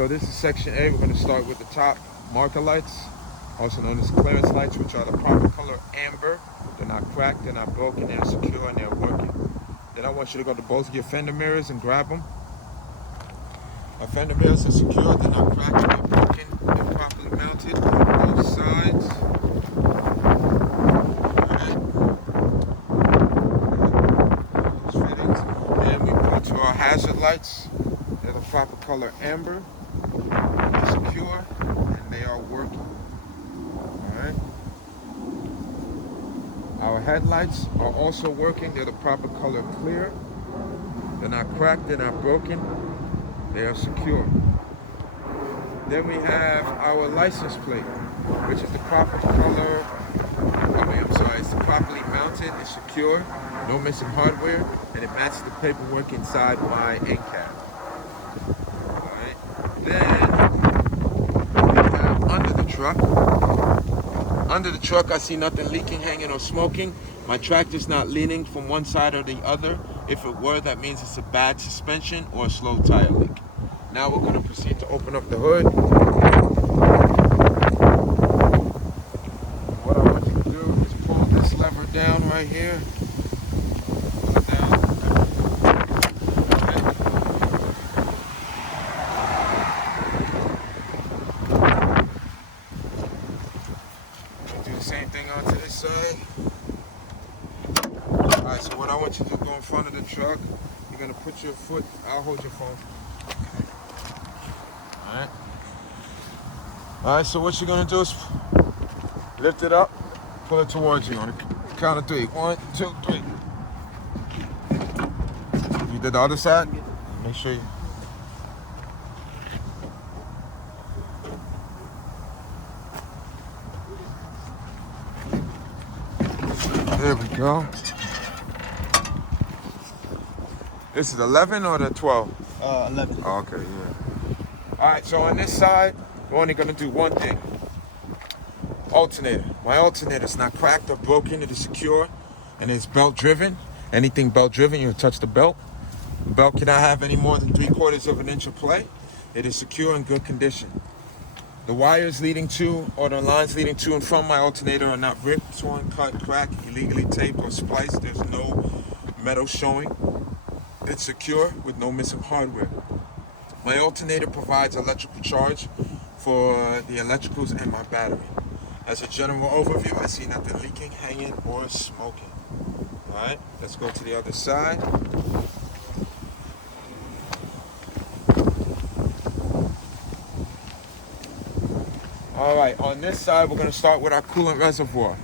So this is section A. We're going to start with the top marker lights, also known as clearance lights, which are the proper color amber. They're not cracked, they're not broken, they're secure, and they're working. Then I want you to go to both of your fender mirrors and grab them. Our fender mirrors are secure, they're not cracked, they're broken, they're properly mounted on both sides. Then we go to our hazard lights. They're the proper color amber, they're secure, and they are working. Alright. Our headlights are also working. They're the proper color clear. They're not cracked, they're not broken, they are secure. Then we have our license plate, which is the proper color. It's properly mounted, it's secure, no missing hardware, and it matches the paperwork inside my end cap. Alright. Then we have under the truck. Under the truck, I see nothing leaking, hanging, or smoking. My tractor's not leaning from one side or the other. If it were, that means it's a bad suspension or a slow tire leak. Now we're going to proceed to open up the hood. What I want you to do is pull this lever down right here. Pull it down. Do the same thing onto this side. Alright, so what I want you to do, go in front of the truck. You're going to put your foot, I'll hold your phone. Alright, so what you're going to do is lift it up, pull it towards you on the count of 3. 1, 2, 3. You did the other side? Make sure you... There we go. This is 11 or the 12? 11. Oh, okay, yeah. Alright, so on this side, we're only going to do one thing. Alternator. My alternator is not cracked or broken. It is secure and it's belt driven. Anything belt driven, you'll touch the belt. The belt cannot have any more than 3/4 of an inch of play. It is secure and good condition. The wires leading to, or the lines leading to and from my alternator are not ripped, torn, cut, cracked, illegally taped, or spliced. There's no metal showing. It's secure with no missing hardware. My alternator provides electrical charge for the electricals and my battery. As a general overview, I see nothing leaking, hanging, or smoking. Alright, let's go to the other side. Alright, on this side, we're going to start with our coolant reservoir.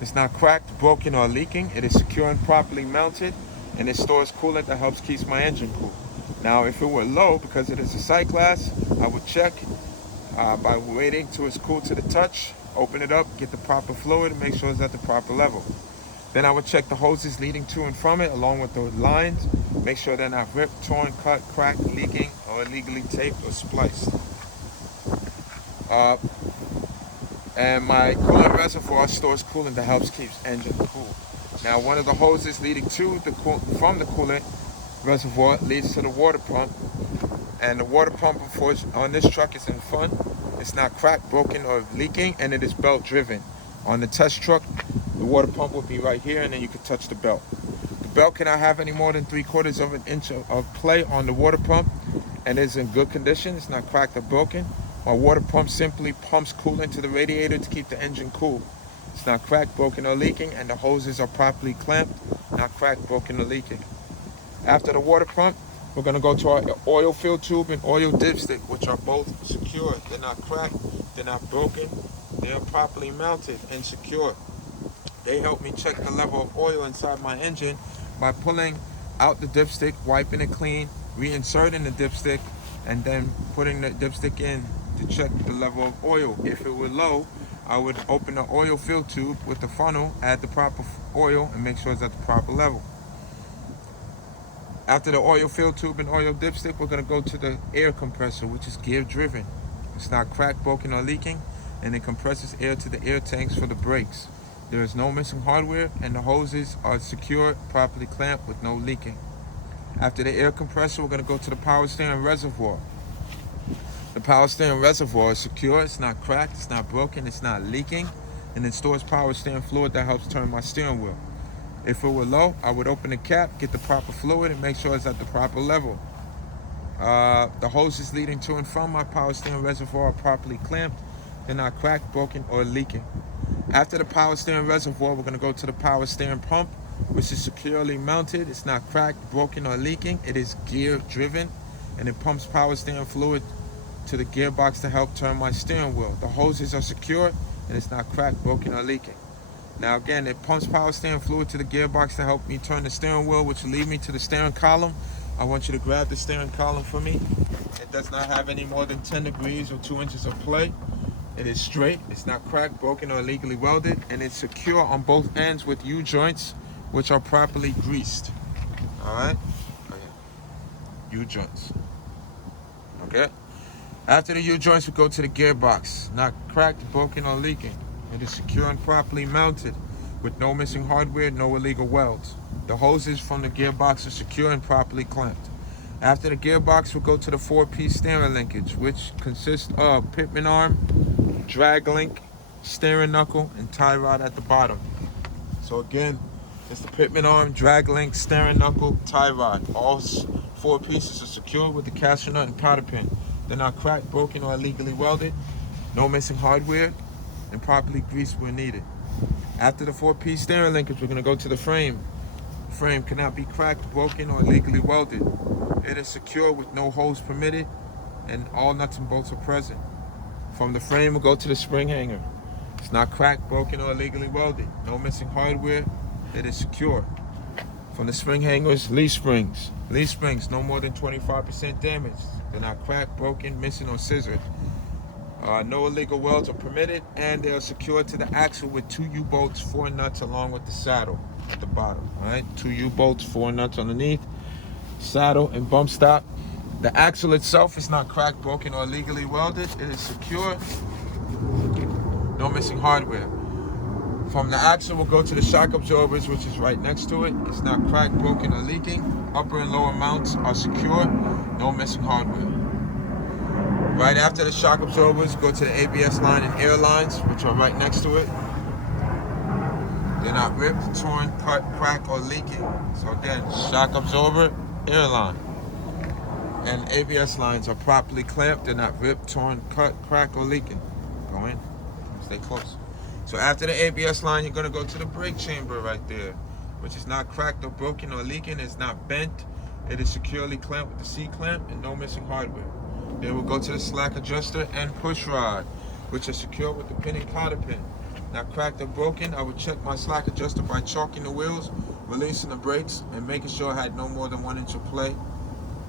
It's not cracked, broken, or leaking. It is secure and properly mounted, and it stores coolant that helps keep my engine cool. Now, if it were low, because it is a C class, I would check by waiting till it's cool to the touch, open it up, get the proper fluid, and make sure it's at the proper level. Then I would check the hoses leading to and from it, along with the lines, make sure they're not ripped, torn, cut, cracked, leaking, or illegally taped or spliced. And my coolant reservoir stores coolant that helps keep engine cool. Now, one of the hoses leading to from the coolant reservoir leads to the water pump, and the water pump on this truck is in front. It's not cracked, broken, or leaking, and it is belt driven. On the test truck, the water pump will be right here, and then you can touch the belt. The belt cannot have any more than 3/4 of an inch of play on the water pump, and is in good condition. It's not cracked or broken. My water pump simply pumps coolant to the radiator to keep the engine cool. It's not cracked, broken, or leaking, and the hoses are properly clamped, not cracked, broken, or leaking. After the water pump, we're going to go to our oil fill tube and oil dipstick, which are both secure. They're not cracked, they're not broken, they are properly mounted and secure. They help me check the level of oil inside my engine by pulling out the dipstick, wiping it clean, reinserting the dipstick, and then putting the dipstick in to check the level of oil. If it were low, I would open the oil fill tube with the funnel, add the proper oil, and make sure it's at the proper level. After the oil fill tube and oil dipstick, we're going to go to the air compressor, which is gear driven. It's not cracked, broken, or leaking, and it compresses air to the air tanks for the brakes. There is no missing hardware, and the hoses are secure, properly clamped with no leaking. After the air compressor, we're going to go to the power steering reservoir. The power steering reservoir is secure, it's not cracked, it's not broken, it's not leaking, and it stores power steering fluid that helps turn my steering wheel. If it were low, I would open the cap, get the proper fluid, and make sure it's at the proper level. The hoses leading to and from my power steering reservoir are properly clamped. They're not cracked, broken, or leaking. After the power steering reservoir, we're going to go to the power steering pump, which is securely mounted. It's not cracked, broken, or leaking. It is gear driven, and it pumps power steering fluid to the gearbox to help turn my steering wheel. The hoses are secure, and it's not cracked, broken, or leaking. Now again, it pumps power steering fluid to the gearbox to help me turn the steering wheel, which will lead me to the steering column. I want you to grab the steering column for me. It does not have any more than 10 degrees or 2 inches of play. It is straight, it's not cracked, broken, or illegally welded, and it's secure on both ends with U-joints, which are properly greased. Alright? U-joints. Okay? After the U-joints, we go to the gearbox. Not cracked, broken, or leaking. It is secure and properly mounted with no missing hardware, no illegal welds. The hoses from the gearbox are secure and properly clamped. After the gearbox, we'll go to the 4-piece steering linkage, which consists of pitman arm, drag link, steering knuckle, and tie rod at the bottom. So again, it's the pitman arm, drag link, steering knuckle, tie rod. All 4 pieces are secure with the caster nut and powder pin. They're not cracked, broken, or illegally welded. No missing hardware, and properly greased where needed. After the 4-piece steering linkage, we're going to go to the frame. The frame cannot be cracked, broken, or illegally welded. It is secure with no holes permitted, and all nuts and bolts are present. From the frame, we'll go to the spring hanger. It's not cracked, broken, or illegally welded. No missing hardware. It is secure. From the spring hangers, leaf springs. Leaf springs, no more than 25% damage. They're not cracked, broken, missing, or scissored. No illegal welds are permitted, and they are secured to the axle with 2 U-bolts, 4 nuts, along with the saddle at the bottom. All right, 2 U-bolts, 4 nuts underneath, saddle, and bump stop. The axle itself is not cracked, broken, or illegally welded. It is secure. No missing hardware. From the axle, we'll go to the shock absorbers, which is right next to it. It's not cracked, broken, or leaking. Upper and lower mounts are secure. No missing hardware. Right after the shock absorbers, go to the ABS line and air lines, which are right next to it. They're not ripped, torn, cut, cracked, or leaking. So again, shock absorber, air line, and ABS lines are properly clamped. They're not ripped, torn, cut, cracked, or leaking. Go in, stay close. So after the ABS line, you're gonna go to the brake chamber right there, which is not cracked or broken or leaking. It's not bent. It is securely clamped with the C-clamp and no missing hardware. Then we'll go to the slack adjuster and push rod, which are secure with the pin and cotter pin. Not cracked or broken. I would check my slack adjuster by chalking the wheels, releasing the brakes, and making sure I had no more than 1 inch of play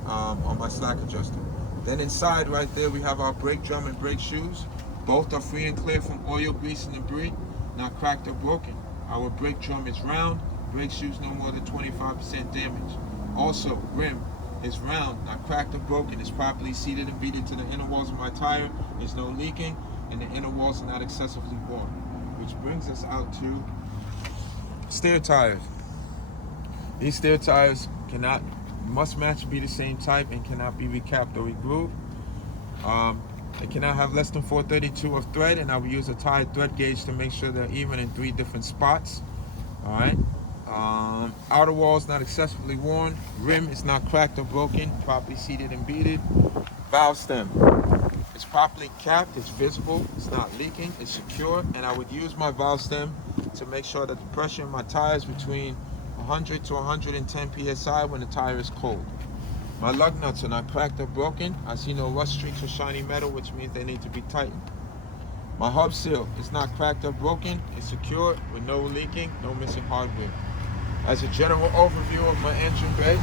on my slack adjuster. Then inside right there, we have our brake drum and brake shoes. Both are free and clear from oil, grease, and debris. Not cracked or broken. Our brake drum is round. Brake shoes no more than 25% damage. Also, rim is round, not cracked or broken. It's properly seated and beaded to the inner walls of my tire. There's no leaking, and the inner walls are not excessively worn. Which brings us out to steer tires. These steer tires must match, be the same type, and cannot be recapped or regrooved. They cannot have less than 432 of thread, and I will use a tire thread gauge to make sure they're even in 3 different spots. All right. Outer walls not excessively worn. Rim is not cracked or broken. Properly seated and beaded. Valve stem. It's properly capped. It's visible. It's not leaking. It's secure. And I would use my valve stem to make sure that the pressure in my tire is between 100 to 110 psi when the tire is cold. My lug nuts are not cracked or broken. I see no rust streaks or shiny metal, which means they need to be tightened. My hub seal is not cracked or broken. It's secure with no leaking, no missing hardware. As a general overview of my engine bay,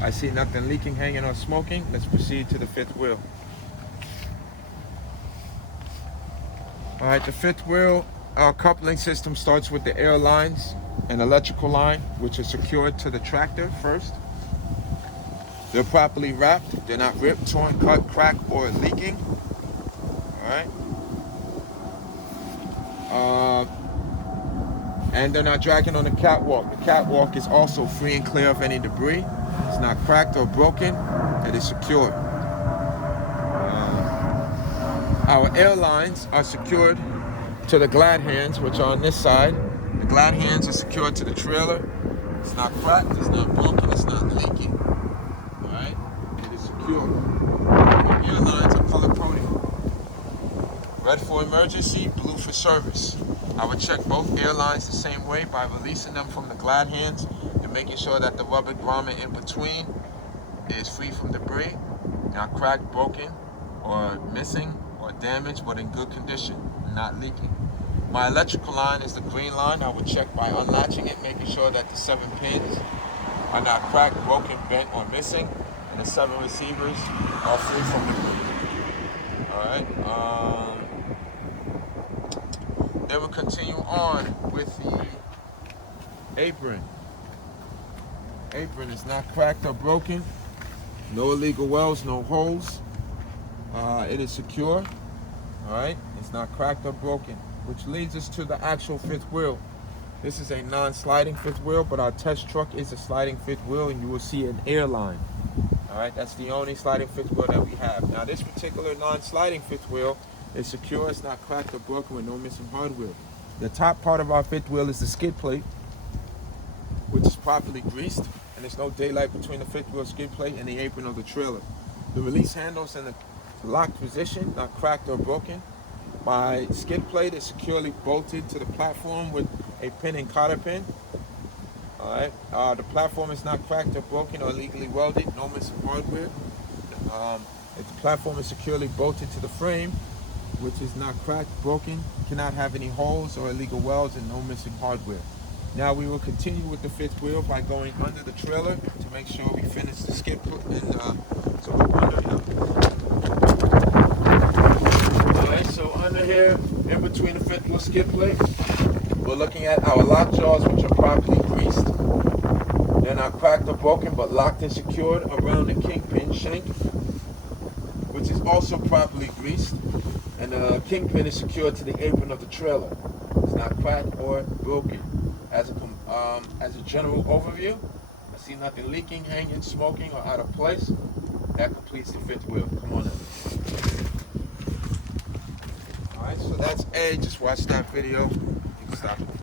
I see nothing leaking, hanging, or smoking. Let's proceed to the 5th wheel. All right, the 5th wheel, our coupling system starts with the air lines and electrical line, which are secured to the tractor first. They're properly wrapped. They're not ripped, torn, cut, cracked, or leaking. All right. And they're not dragging on the catwalk. The catwalk is also free and clear of any debris. It's not cracked or broken. It is secure. Our air lines are secured to the glad hands, which are on this side. The glad hands are secured to the trailer. It's not cracked, it's not broken, it's not leaking. Alright? It is secure. Our air lines are color coded. Red for emergency, blue for service. I would check both airlines the same way by releasing them from the glad hands and making sure that the rubber grommet in between is free from debris, not cracked, broken, or missing, or damaged, but in good condition, not leaking. My electrical line is the green line. I would check by unlatching it, making sure that the 7 pins are not cracked, broken, bent, or missing, and the 7 receivers are free from debris. Alright, then we'll continue on with the apron. Apron is not cracked or broken. No illegal welds, no holes. It is secure. Alright, it's not cracked or broken. Which leads us to the actual fifth wheel. This is a non-sliding fifth wheel, but our test truck is a sliding fifth wheel, and you will see an airline. Alright, that's the only sliding fifth wheel that we have. Now this particular non-sliding fifth wheel is secure, it's not cracked or broken with no missing hardware. The top part of our fifth wheel is the skid plate, which is properly greased, and there's no daylight between the fifth wheel skid plate and the apron of the trailer. The release handles in the locked position, not cracked or broken. My skid plate is securely bolted to the platform with a pin and cotter pin. Alright, the platform is not cracked or broken or illegally welded, no missing hardware. The platform is securely bolted to the frame, which is not cracked, broken, cannot have any holes or illegal welds, and no missing hardware. Now we will continue with the fifth wheel by going under the trailer to make sure we finish the skid plate. So we're under here. Alright, so under here, in between the fifth wheel skid plate, we're looking at our lock jaws, which are properly greased. They're not cracked or broken, but locked and secured around the kingpin shank, which is also properly greased. And the kingpin is secured to the apron of the trailer. It's not cracked or broken. As a general overview, I see nothing leaking, hanging, smoking, or out of place. That completes the fifth wheel. Come on in. Alright, so that's A. Just watch that video. You can stop it.